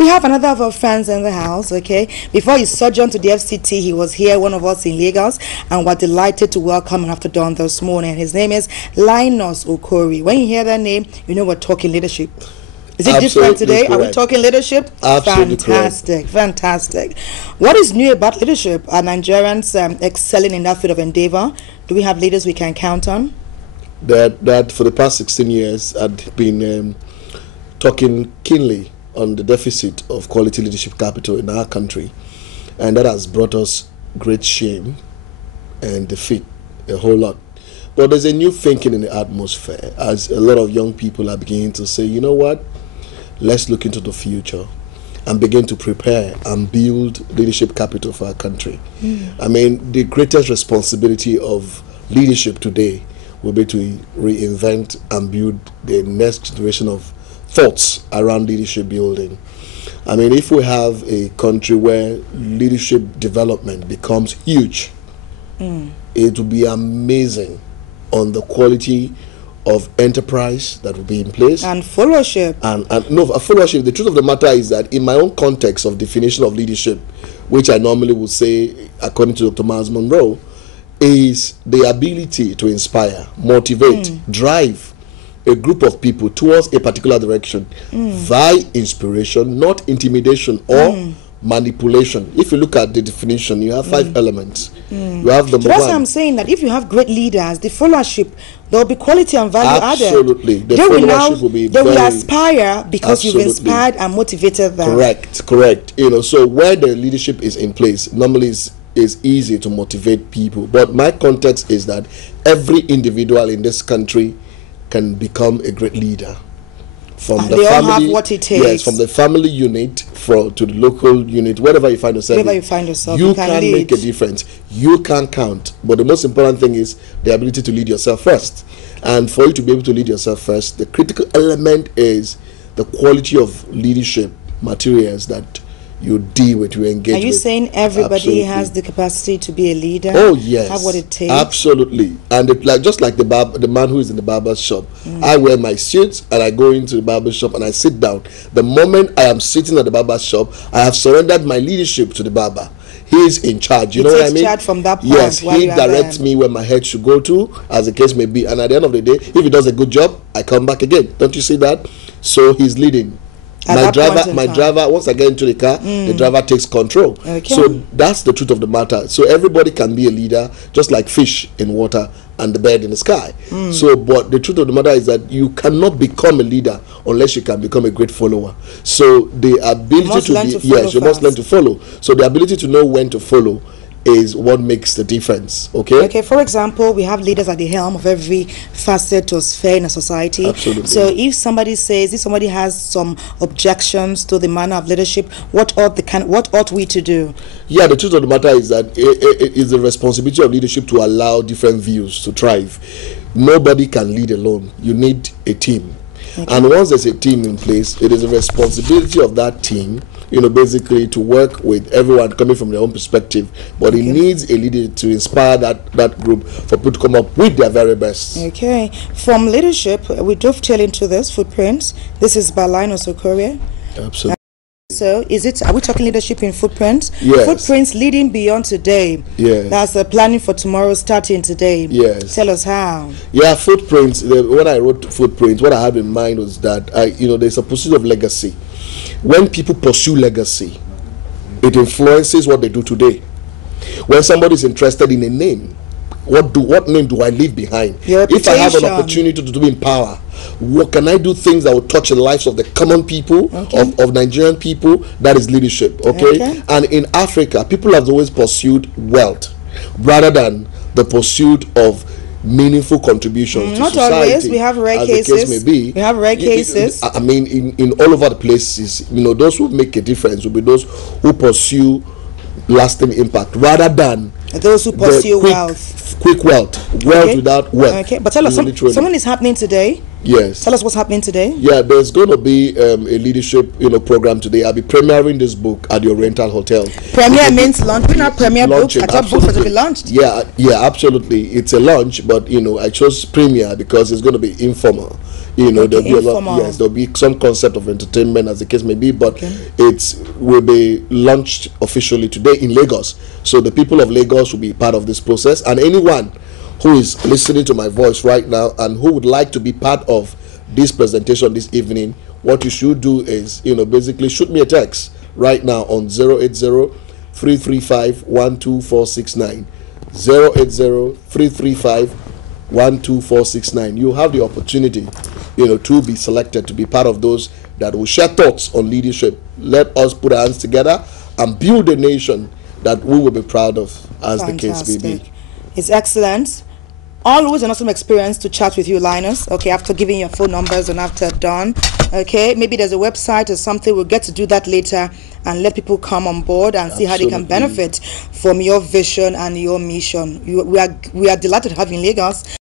We have another of our friends in the house, okay? Before he sojourned to the FCT, he was here, one of us in Lagos, and we're delighted to welcome him after dawn this morning. His name is Linus Okorie. When you hear that name, you know we're talking leadership. Is it different today? Correct. Are we talking leadership? Absolutely fantastic, correct. Fantastic. What is new about leadership? Are Nigerians excelling in that field of endeavor? Do we have leaders we can count on? That for the past 16 years, I've been talking keenly on the deficit of quality leadership capital in our country, and that has brought us great shame and defeat, a whole lot. But there's a new thinking in the atmosphere as a lot of young people are beginning to say, you know what, let's look into the future and begin to prepare and build leadership capital for our country. I mean, the greatest responsibility of leadership today will be to reinvent and build the next generation of thoughts around leadership building. I mean, if we have a country where leadership development becomes huge, it will be amazing on the quality of enterprise that will be in place. And followership. And no, followership. The truth of the matter is that in my own context of definition of leadership, which I normally would say, according to Dr. Miles Monroe, is the ability to inspire, motivate, drive a group of people towards a particular direction via inspiration, not intimidation or manipulation. If you look at the definition, you have 5 elements. You have the that's why I'm saying that if you have great leaders, the followership, there will be quality and value added. Absolutely. The followership will be they will aspire because you've inspired and motivated them. Correct. You know, so where the leadership is in place, normally is easy to motivate people. But my context is that every individual in this country can become a great leader. From the they family, all have what it takes. Yes, from the family unit to the local unit, wherever you find yourself. You can make a difference. You can count. But the most important thing is the ability to lead yourself first. And for you to be able to lead yourself first, the critical element is the quality of leadership materials that you deal with, you engage with. Are you saying everybody has the capacity to be a leader? Oh yes, have what it takes. Absolutely. And just like the man who is in the barber shop, I wear my suit and I go into the barber shop and I sit down. The moment I am sitting at the barber shop, I have surrendered my leadership to the barber. He is in charge. You know what I mean? Charge from that point. Yes, he directs me where my head should go to, as the case may be. And at the end of the day, if he does a good job, I come back again. Don't you see that? So he's leading. My driver, once I get into the car, the driver takes control. Okay. So that's the truth of the matter. So everybody can be a leader, just like fish in water and the bird in the sky. So, but the truth of the matter is that you cannot become a leader unless you can become a great follower. So the ability you must learn to follow. So the ability to know when to follow is what makes the difference. Okay, for example, we have leaders at the helm of every facet or sphere in a society. Absolutely. So if somebody has some objections to the manner of leadership, what ought we to do? Yeah, the truth of the matter is that it is the responsibility of leadership to allow different views to thrive. Nobody can lead alone. You need a team. Okay. And once there's a team in place, it is the responsibility of that team, basically to work with everyone coming from their own perspective. But it needs a leader to inspire that group for people to come up with their very best. Okay. From leadership, we dovetail into this footprints. This is by Linus Okorie. Absolutely. So, are we talking leadership in footprints? Yes. Footprints leading beyond today. Yes. That's the planning for tomorrow starting today. Yes. Tell us how. Yeah, footprints. When I wrote footprints, what I had in mind was that there's a pursuit of legacy. When people pursue legacy, it influences what they do today. When somebody is interested in a name, what name do I leave behind? If I have an opportunity to be in power, what can I do? Things that will touch the lives of the common people, of Nigerian people. That is leadership. Okay? And in Africa, people have always pursued wealth rather than the pursuit of meaningful contributions to not society. Always. We have rare cases. The case may be. We have rare cases. I mean, in all over the places, those who make a difference will be those who pursue lasting impact rather than those who pursue quick wealth without wealth. Okay, but tell us, something is happening today. Yes. Tell us what's happening today. Yeah, there's going to be a leadership program today. I'll be premiering this book at the Oriental Hotel. Premiere means launch. We have premiere books. I thought books have been launched. Yeah, absolutely. It's a launch, but I chose premiere because it's going to be informal. You know, Okay, there'll be a lot. informal. Yes, there'll be some concept of entertainment, as the case may be, but Okay. it will be launched officially today in Lagos. So the people of Lagos will be part of this process, and anyone who is listening to my voice right now and who would like to be part of this presentation this evening, what you should do is, you know, basically shoot me a text right now on 080-335-12469. 080-335-12469. You have the opportunity, you know, to be selected to be part of those that will share thoughts on leadership. Let us put our hands together and build a nation that we will be proud of, as the case may be. It's excellent. Always an awesome experience to chat with you, Linus. Okay, after giving your phone numbers and after done. Okay, maybe there's a website or something. We'll get to do that later and let people come on board and see how they can benefit from your vision and your mission. We are delighted to have you in Lagos.